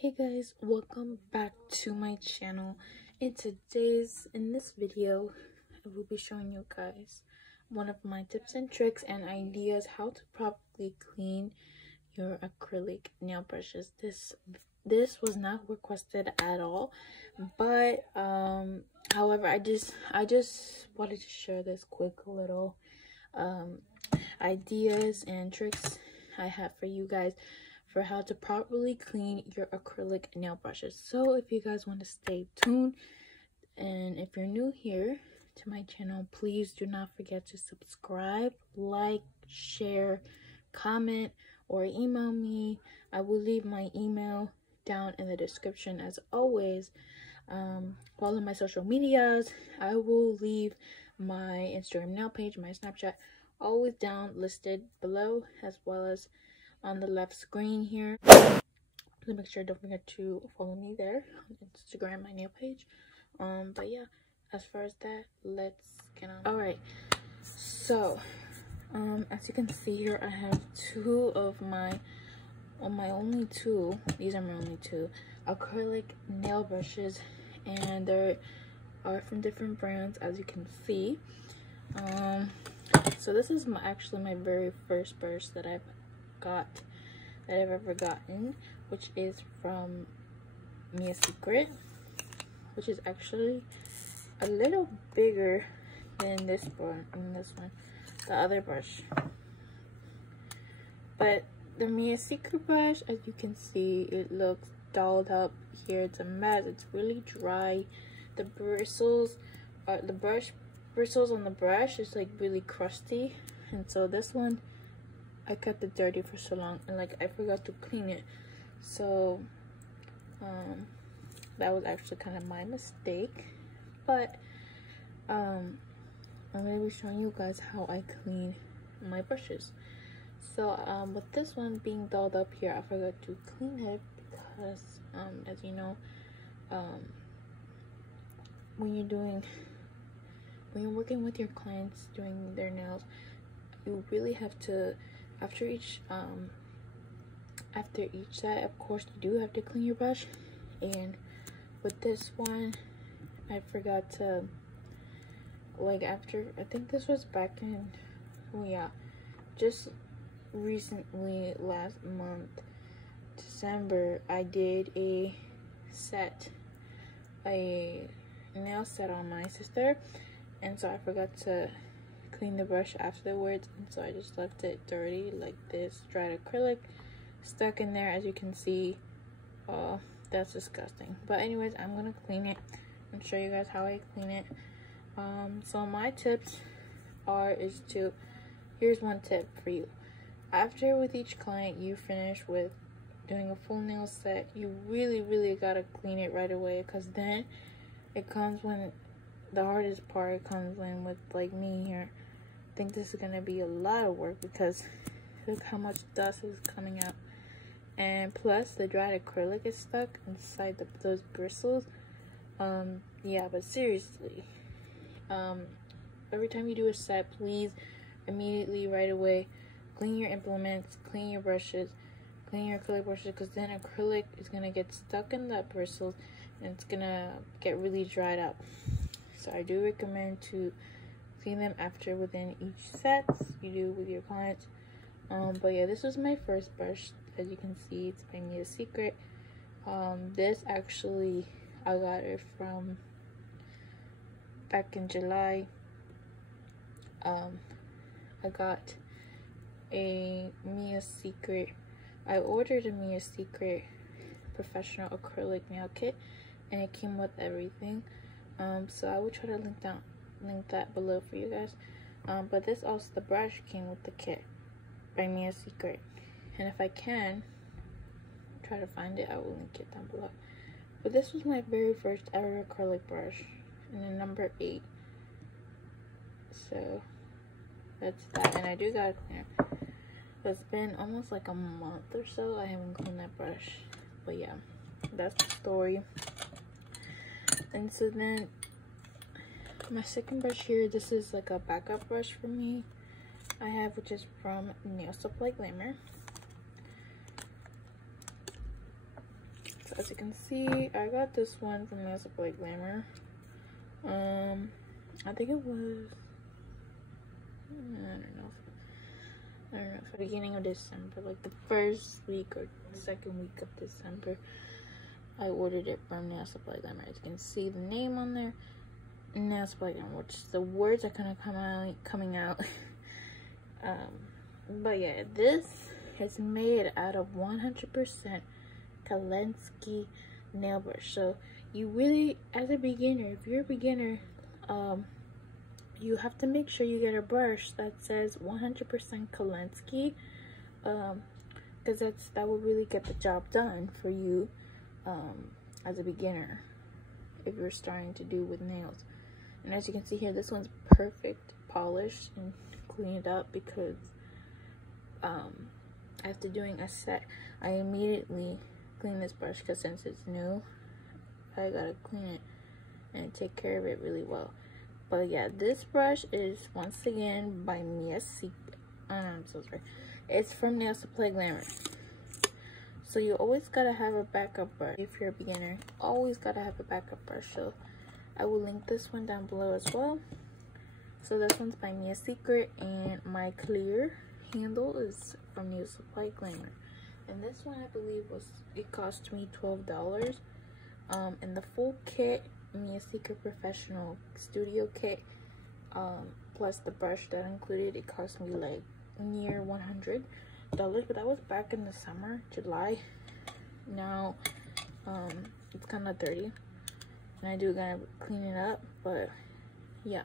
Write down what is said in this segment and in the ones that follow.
Hey guys, welcome back to my channel. In this video I will be showing you guys one of my tips and tricks and ideas how to properly clean your acrylic nail brushes. This was not requested at all, but however I just wanted to share this quick little ideas and tricks I have for you guys for how to properly clean your acrylic nail brushes. So if you guys want to stay tuned, and if you're new here to my channel, please do not forget to subscribe, like, share, comment, or email me. I will leave my email down in the description as always. Follow my social medias. I will leave my Instagram nail page, my Snapchat, always down listed below, as well as on the left screen here. So make sure, don't forget to follow me there on Instagram, my nail page. But yeah, as far as that, let's get on. All right, so as you can see here, I have two of my only two, these are my only two acrylic nail brushes, and they are from different brands, as you can see. So this is actually my very first brush that I've ever gotten, which is from Acrylic, which is actually a little bigger than this one, the other brush. But the Acrylic brush, as you can see, it looks dolled up here. It's a mess. It's really dry. The bristles on the brush is like really crusty, and so this one, I kept it dirty for so long, and like I forgot to clean it. So that was actually kind of my mistake. But I'm gonna be showing you guys how I clean my brushes. So with this one being dolled up here, I forgot to clean it because as you know, when you're working with your clients doing their nails, you really have to, after each set, of course, you do have to clean your brush. And with this one, I forgot to, like, after, I think this was back in, oh yeah, just recently, last month, December, I did a nail set on my sister, and so I forgot to clean the brush afterwards, and so I just left it dirty like this, dried acrylic stuck in there, as you can see. Oh, that's disgusting. But anyways, I'm gonna clean it and show you guys how I clean it. So my tips here's one tip for you. After, with each client you finish with doing a full nail set, you really gotta clean it right away, because then it comes when the hardest part comes in with, like, me here. I think this is gonna be a lot of work because look how much dust is coming out, and plus the dried acrylic is stuck inside those bristles. Yeah, but seriously, every time you do a set, please immediately, right away, clean your implements, clean your brushes, clean your acrylic brushes, because then acrylic is gonna get stuck in that bristles and it's gonna get really dried up. So I do recommend to clean them within each set you do with your clients. But yeah, this was my first brush. As you can see, it's by Acrylic. This actually, I got it from back in July. I got a Acrylic. I ordered a Acrylic professional acrylic nail kit, and it came with everything. So I will try to link that below for you guys. But this also, the brush came with the kit by Acrylic, and if I can try to find it, I will link it down below. But this was my very first ever acrylic brush, and the number 8. So that's that, and I do gotta clean it. It's been almost like a month or so I haven't cleaned that brush. But yeah, that's the story. And so then my second brush here, this is like a backup brush for me I have, which is from Nail Supply Glamour. as you can see, I got this one from Acrylic Glamour. I think it was, I don't know, for the beginning of December, like the first week or second week of December. I ordered it from Acrylic Glamour. As you can see the name on there, Acrylic Glamour, which the words are kind of coming out. But yeah, this is made out of 100% Acrylic nail brush. So you really, as a beginner, if you're a beginner, you have to make sure you get a brush that says 100% Acrylic, because that will really get the job done for you as a beginner if you're starting to do with nails. And as you can see here, this one's perfect, polished and cleaned up, because after doing a set, I immediately clean this brush, because since it's new, I gotta clean it and take care of it really well. But yeah, this brush is once again by Mia Secret. Oh no, I'm so sorry. It's from Acrylic Glamour. So you always gotta have a backup brush if you're a beginner. Always gotta have a backup brush. So I will link this one down below as well. So this one's by Mia Secret, and my clear handle is from Acrylic Glamour. And this one, I believe, it cost me $12. And the full kit, Mia Secret Professional Studio Kit, plus the brush that included, it cost me like near $100. But that was back in the summer, July. Now, it's kind of dirty, and I do gotta clean it up. But yeah.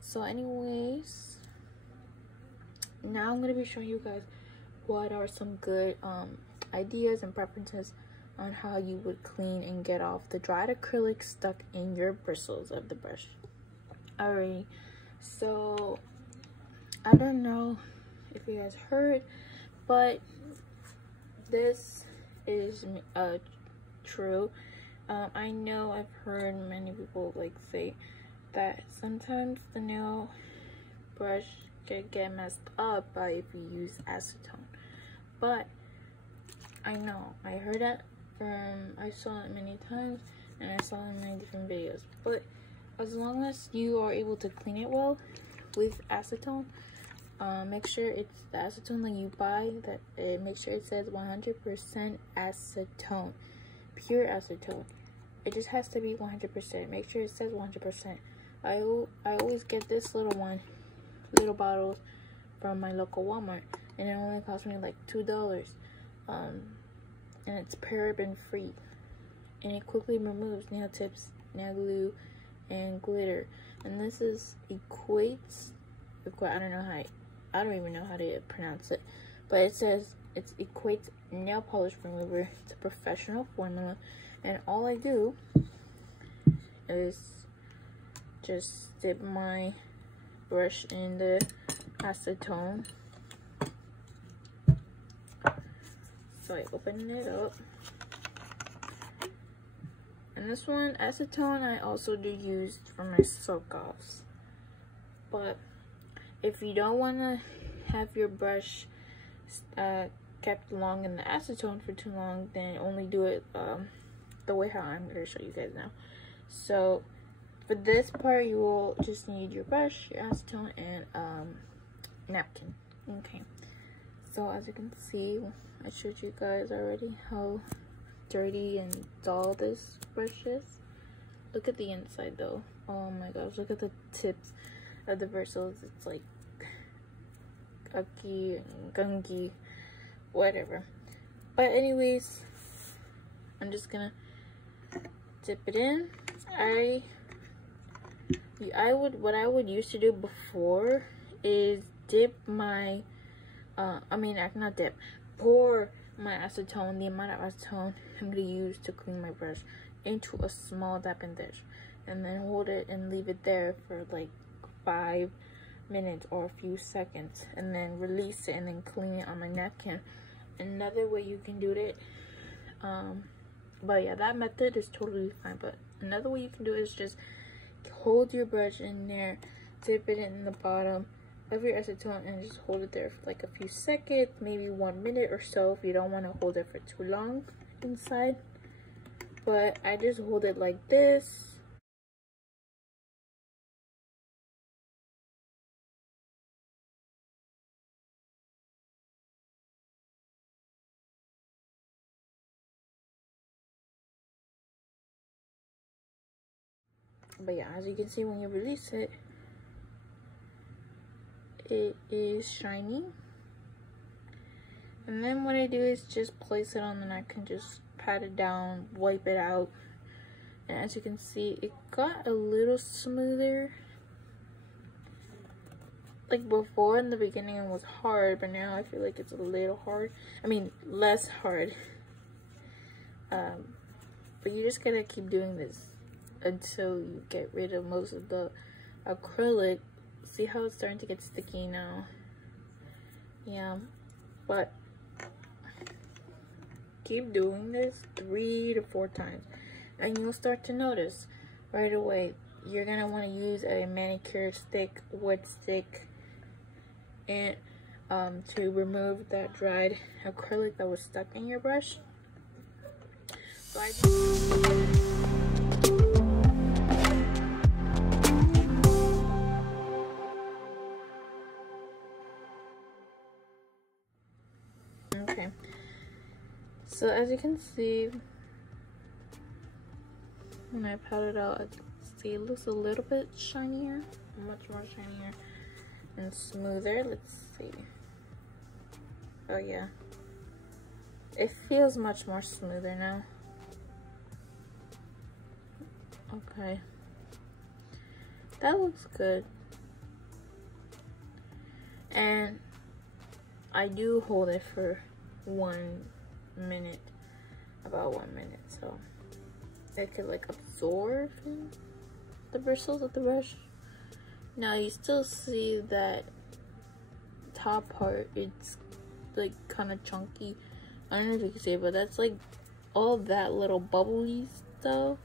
So anyways, now I'm gonna be showing you guys what are some good ideas and preferences on how you would clean and get off the dried acrylic stuck in your bristles of the brush. Alrighty, so I don't know if you guys heard, but this is true. I know I've heard many people like say that sometimes the nail brush can get messed up by if you use acetone, but I know I heard that from, I saw it many times, and I saw it in many different videos. But as long as you are able to clean it well with acetone, make sure it's the acetone that you buy, that make sure it says 100% acetone, pure acetone. It just has to be 100%. Make sure it says 100%. I always get this little bottles from my local Walmart, and it only cost me like $2. And it's paraben free, and it quickly removes nail tips, nail glue, and glitter. And this is Equates. I don't even know how to pronounce it, but it says it's Equates nail polish remover. It's a professional formula, and all I do is just dip my brush in the acetone. So I open it up, and this one, acetone, I also do use for my soak offs. But if you don't want to have your brush kept long in the acetone for too long, then only do it the way how I'm going to show you guys now. So for this part, you will just need your brush, your acetone, and napkin. Okay, so as you can see, I showed you guys already how dirty and dull this brush is. Look at the inside though. Oh my gosh, look at the tips of the bristles. It's like ucky and gunky, whatever. But anyways, I'm just gonna dip it in. What I would used to do before is dip my pour my acetone, the amount of acetone I'm going to use to clean my brush, into a small dapping dish, and then hold it and leave it there for like 5 minutes or a few seconds, and then release it and then clean it on my napkin. Another way you can do it, but yeah, that method is totally fine. But another way you can do it is just hold your brush in there, dip it in the bottom of your acetone, and just hold it there for like a few seconds, maybe 1 minute or so if you don't want to hold it for too long. inside, but I just hold it like this. But yeah, as you can see, when you release it, it is shiny. And then what I do is just place it on the neck and just pat it down, wipe it out. And as you can see, it got a little smoother. Like before, in the beginning it was hard, but now I feel like it's a little hard. I mean, less hard. But you just gotta keep doing this until you get rid of most of the acrylic. See how it's starting to get sticky now? Yeah, but keep doing this 3 to 4 times and you'll start to notice right away. You're gonna want to use a manicure stick, wet stick, and to remove that dried acrylic that was stuck in your brush. So okay, so as you can see, when I pat it out, see, it looks a little bit shinier, much more shinier and smoother. Let's see. Oh yeah, it feels much more smoother now. Okay, that looks good. And I do hold it for 1 minute, about 1 minute, so it could like absorb the bristles of the brush. Now you still see that top part, it's like kind of chunky. I don't know if you can see it, but that's like all that little bubbly stuff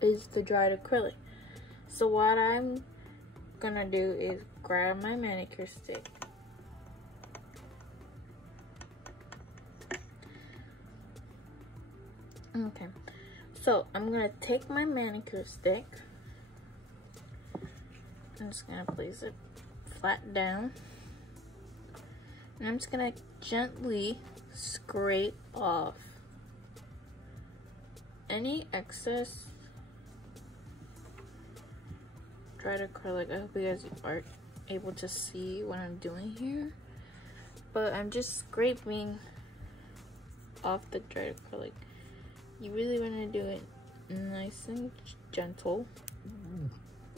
is the dried acrylic. So what I'm gonna do is grab my manicure stick, okay, so I'm gonna take my manicure stick, I'm just gonna place it flat down, and I'm just gonna gently scrape off any excess dried acrylic. I hope you guys are able to see what I'm doing here, but I'm just scraping off the dried acrylic. You really want to do it nice and gentle.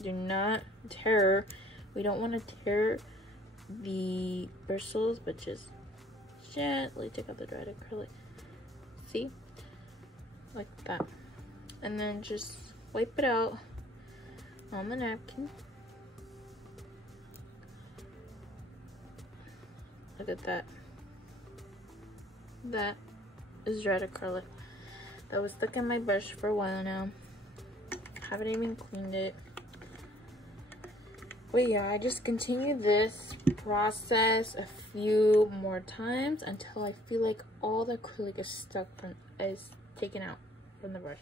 Do not tear. We don't want to tear the bristles, but just gently take out the dried acrylic. See? Like that. And then just wipe it out on the napkin. Look at that. That is dried acrylic that was stuck in my brush for a while now. Haven't even cleaned it. But yeah, I just continue this process a few more times until I feel like all the acrylic is taken out from the brush.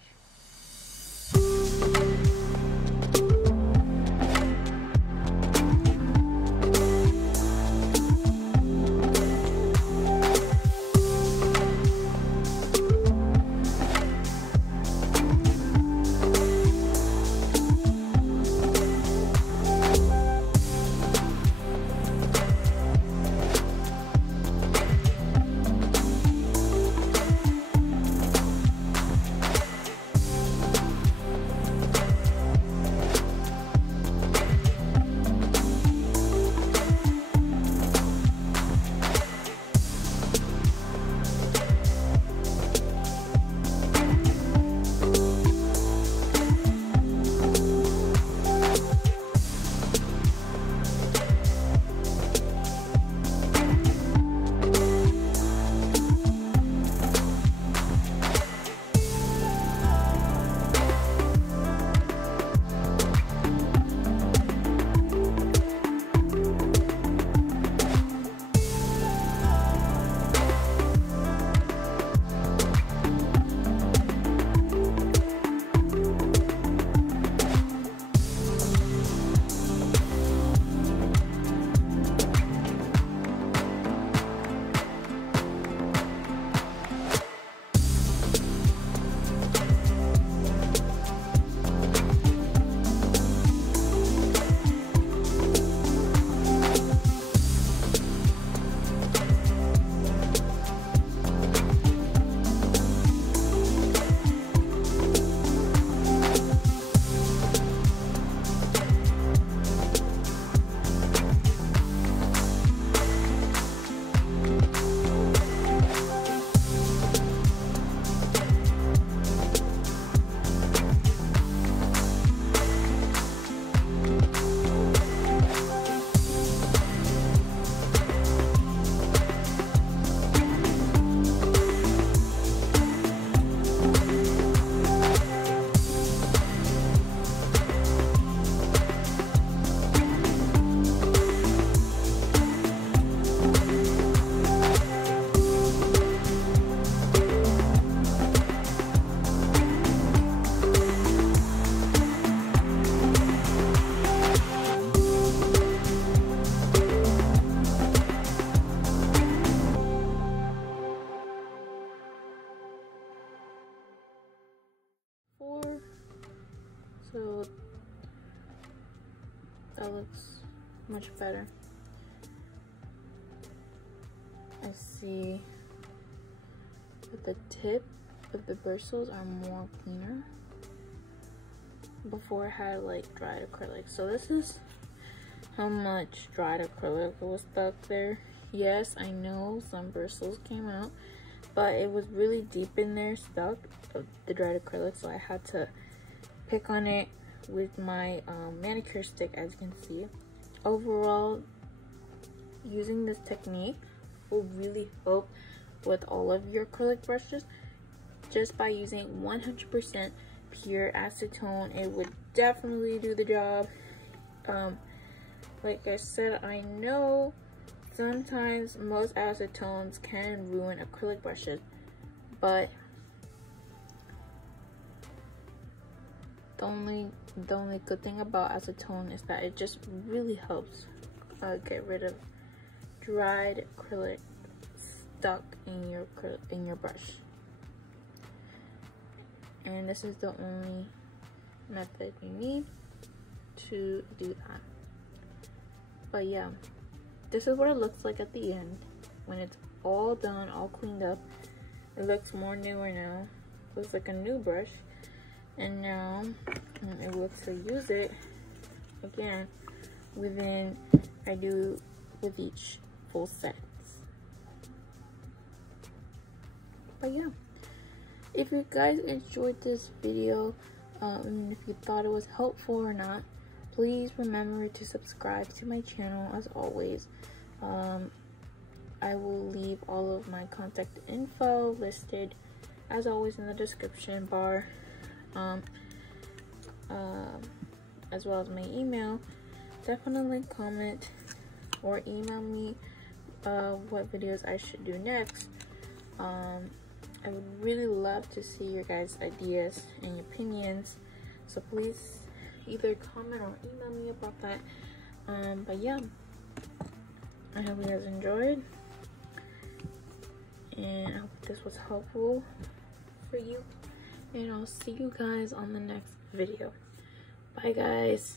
That looks much better. I see that the tip of the bristles are more cleaner. Before I had like dried acrylic. So this is how much dried acrylic was stuck there. Yes, I know some bristles came out, but it was really deep in there stuck, the dried acrylic, so I had to pick on it with my manicure stick. As you can see, overall, using this technique will really help with all of your acrylic brushes. Just by using 100% pure acetone, it would definitely do the job. Like I said, I know sometimes most acetones can ruin acrylic brushes, but the only good thing about acetone is that it just really helps get rid of dried acrylic stuck in your brush. And this is the only method you need to do that. But yeah, this is what it looks like at the end when it's all done, all cleaned up. It looks more newer now. It looks like a new brush. And now I'm able to use it again I do with each full set. But yeah, if you guys enjoyed this video, and if you thought it was helpful or not, please remember to subscribe to my channel. As always, I will leave all of my contact info listed as always in the description bar, as well as my email. Definitely comment or email me what videos I should do next. I would really love to see your guys' ideas and opinions, so please either comment or email me about that. But yeah, I hope you guys enjoyed, and I hope this was helpful for you, and I'll see you guys on the next video. Bye guys.